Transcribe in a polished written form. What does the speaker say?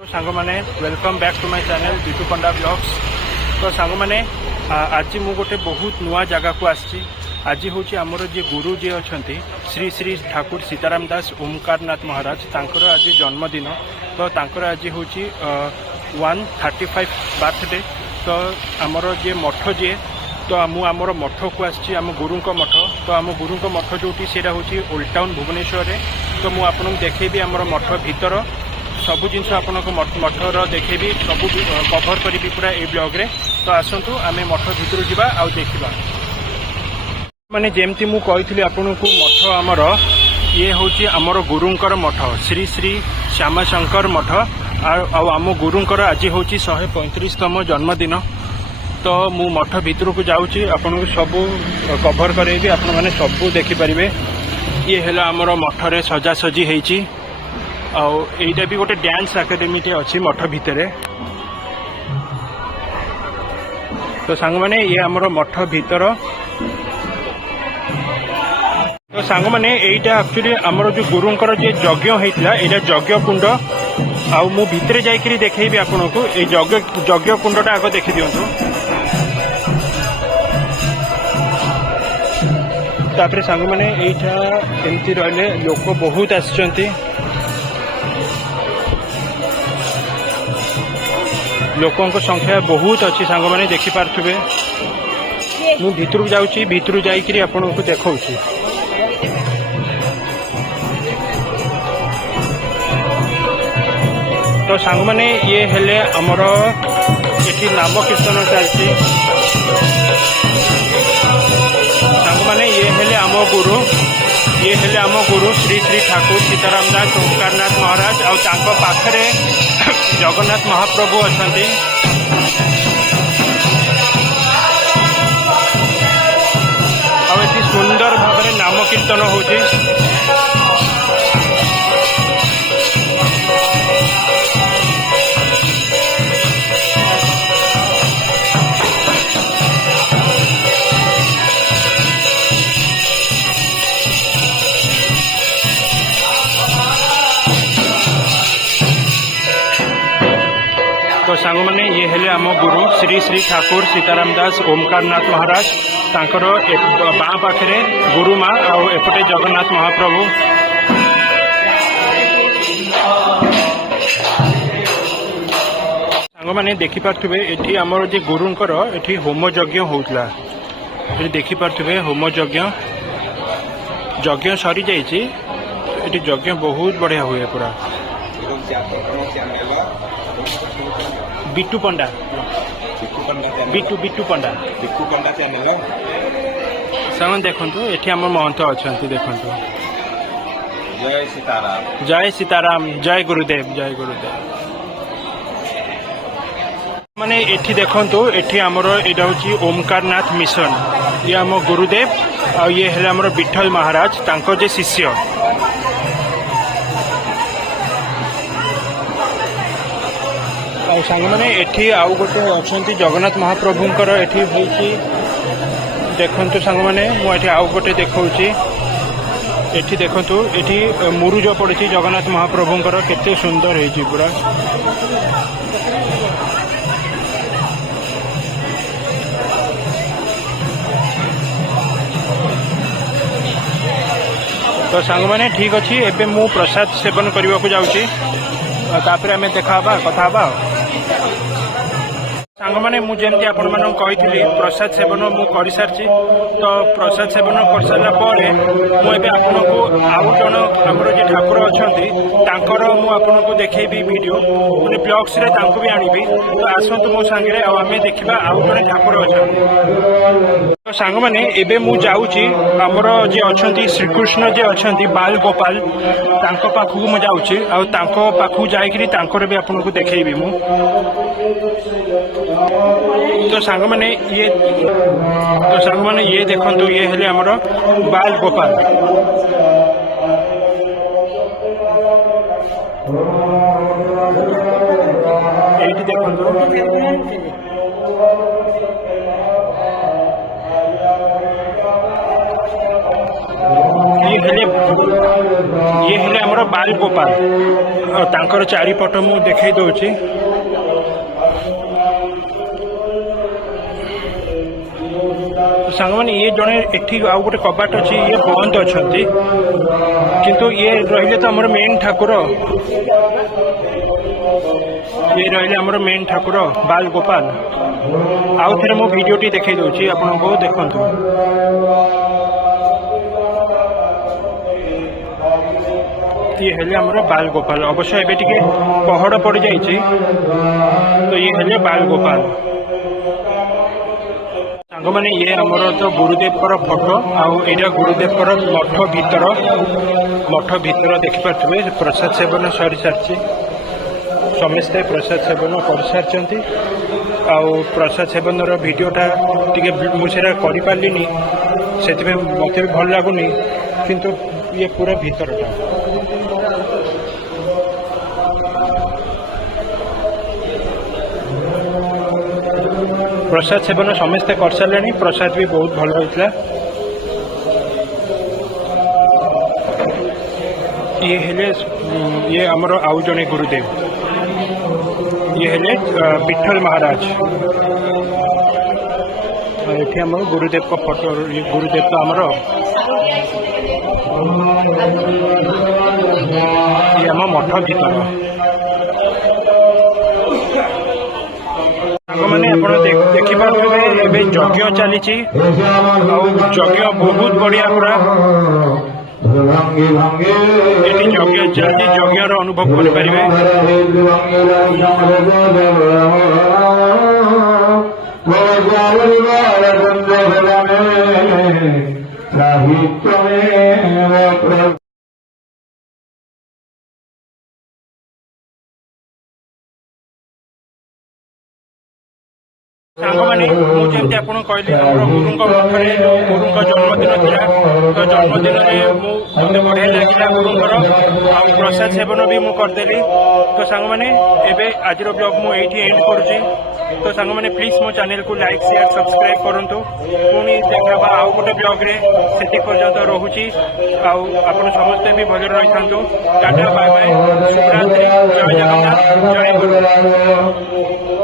तो सांग मैंने welcome back to my channel Bittu Panda blogs. तो सांग मैंने आज मु गोटे बहुत नुआ जगह को आसी। आज हूँ आमर जी गुरु जी अच्छा श्री श्री ठाकुर सीताराम दास ओमकारनाथ महाराज तांकर आज जन्मदिन। तो तांकर आज हूँ 135 बर्थडे। तो आमर जे मठ जे तो मु आमर मठ को आसी आम गुरु मठ। तो आम गुरु मठ जो हूँ ओल्ड टाउन भुवनेश्वर। तो मुझे आपको देखेबी आमर मठ भीतर सबू जिन मठर देखेबी सबू कभर करी पूरा ए ब्लॉग रे। तो आसतु आम मठ भीतर जावा आ देखा माने जेमती मु कही आपन को मठ आमर ये हूँ आमर गुरुंकर मठ श्री श्री श्यामशंकर मठ। आम गुरुंकर आज हूँ 135तम जन्मदिन। तो मु मठ भीतर को जाऊँगी आपन को सबू कभर करेबी आपण मैंने सबू देखिपारे। ये है आमर मठरे सजासजी होती आईटा भी गोटे डांस एकेडमी टे अच्छी मठ भितर। तो सांग माने ये आमर मठ भीतर। तो सांग माने एटा एक्चुअली आमर जो गुरुंकर जे यज्ञ होता है यज्ञ कुंड आउ मु भितर जाइकरी देखैबी आपन को ए यज्ञ कुंडटा आग देखि दियंतु। तापरे सांग माने एटा एमती रहले लोक बहुत आछंती। लोकों संख्या बहुत अच्छी सांग मैंने देखिपे। मु भीतर जाऊँगी भीतर जाइकरी आपन को देखा। तो सांग मैंने ये हेले आमर ये नाम कीर्तन चलती। सांग मैंने ये हेले आम गुरु ये हेले आम गुरु श्री श्री ठाकुर सीताराम दास ओमकारनाथ महाराज आउ पाखरे जगन्नाथ महाप्रभु अच्छा। आती सुंदर भाव में नाम कीर्तन होची। तो सांग मैंने ये हेले आम गुरु श्री श्री ठाकुर सीताराम दास ओमकारनाथ महाराज तांकर बाँ पाखे गुरु माँ आउ एपटे जगन्नाथ महाप्रभु। सांग मैंने देखिपे ये आमर जे गुरुंकर ये होम यज्ञ होता ये देखिपे होम यज्ञ यज्ञ सरी जाइए। यज्ञ बहुत बढ़िया हुए पूरा। बिट्टू पंडा बिट्टू पंडा सामान देखु ये आम महंत अच्छा देखु। जय सीताराम जय सीताराम जय गुरुदेव जय गुरुदेव। माने एठी देखंतु एठी आमर एटा होची ओमकारनाथ मिशन। ये आम गुरुदेव आ ये हेले आमर विठल महाराज तांको जे शिष्य। सांग मैंने एठी आउ गोटे अच्छा जगन्नाथ महाप्रभुंकर एठी होईची देखंतु सांग मैंने मुझे आउ गोटे देखौची। एठी देखंतु एठी मुरुज पड़ची जगन्नाथ महाप्रभुंकर केते सुंदर होईची पूरा। तो सांग मैंने ठीक अच्छी एबे मु प्रसाद सेवन करने को जाऊँगी तापर आम देखा कथा। सांग मैंने मुझे आपण मान कही प्रसाद सेवन मु कर सारी। तो प्रसाद सेवन कर सारा मुझे आपन को आउ जन आमर जो ठाकुर अच्छा आपन को देखेबी वीडियो मैंने ब्लॉग्स रे तांको भी आनिबी। तो आसतु मो सांगे आम देखा आउ जन ठाकुर अच्छा। तो सांग मैंने एबे मु जाऊँगी आमर जे अच्छा श्रीकृष्ण जे अच्छा बाल गोपाल तांको पाखु मु जाऊँगी आउ पाखु जाइकरी तांकर भी आपन को देखेबी मु। तो सांग मैंने ये देखंतु ये हेले आमर बाल गोपाल। एठी देखंतु ये ये हेले हमर बाल गोपाल तांकर चारिपट मु देखै दउची सांग मैंने ये जड़े एठी आउ गोटे कबाट अच्छी ये बंद अच्छा किंतु ये रहिले तो हमर मेन ठाकुर ये रहिले हमर मेन ठाकुर बाल गोपाल आउ थे मो भिडियोटी देखै दउची आपन को देखंतु ये हेले हमर बाल गोपाल अवश्य एबे टिके पहड़ पड़ जाइछि तो ये हेले बाल गोपाल सांग माने ये हमर तो गुरुदेव फोटो आउ एटा गुरुदेव मठ भीतर देखि पारथबे प्रसाद सेवन सरी सारछि समस्ते प्रसाद सेवन कर सारछंती आउ प्रसाद सेवन भिडियोटा टिके मुझे करि पारलिनी सेति में मते भी भल लागुनी किंतु ये पूरा भीतरटा प्रसाद सेवन समस्ते कर सारे प्रसाद भी बहुत भल होता ये हेले ये हमर आउ जने गुरुदेव ये हेले विठल महाराज ये हमर गुरुदेव को फोटो ये गुरुदेव तो हमर ये हम मठ भीतर मैंने देखिपारे एवं यज्ञ चली यज्ञ बहुत बढ़िया पूरा ये यज्ञ चलती यज्ञर अनुभव करें सांग मैंने मुझे आपको कहली गुरु मठे गुरु जन्मदिन था तो जन्मदिन मत बढ़िया लगे गुरुंर आ प्रसाद सेवन भी मुझे करदेली तो सांग मैंने एवं आज ब्लॉग मुझे एंड करुँची तो सांग मैंने प्लीज मो चैनल को लाइक शेयर सब्सक्राइब करूँ पुणी देखा आउ गोटे ब्लॉग रे से पर्यंत रोची आप समस्ते भी भले रही था टाटा बाय बाय शुभरात्रि जय जगन्नाथ जय गुरु।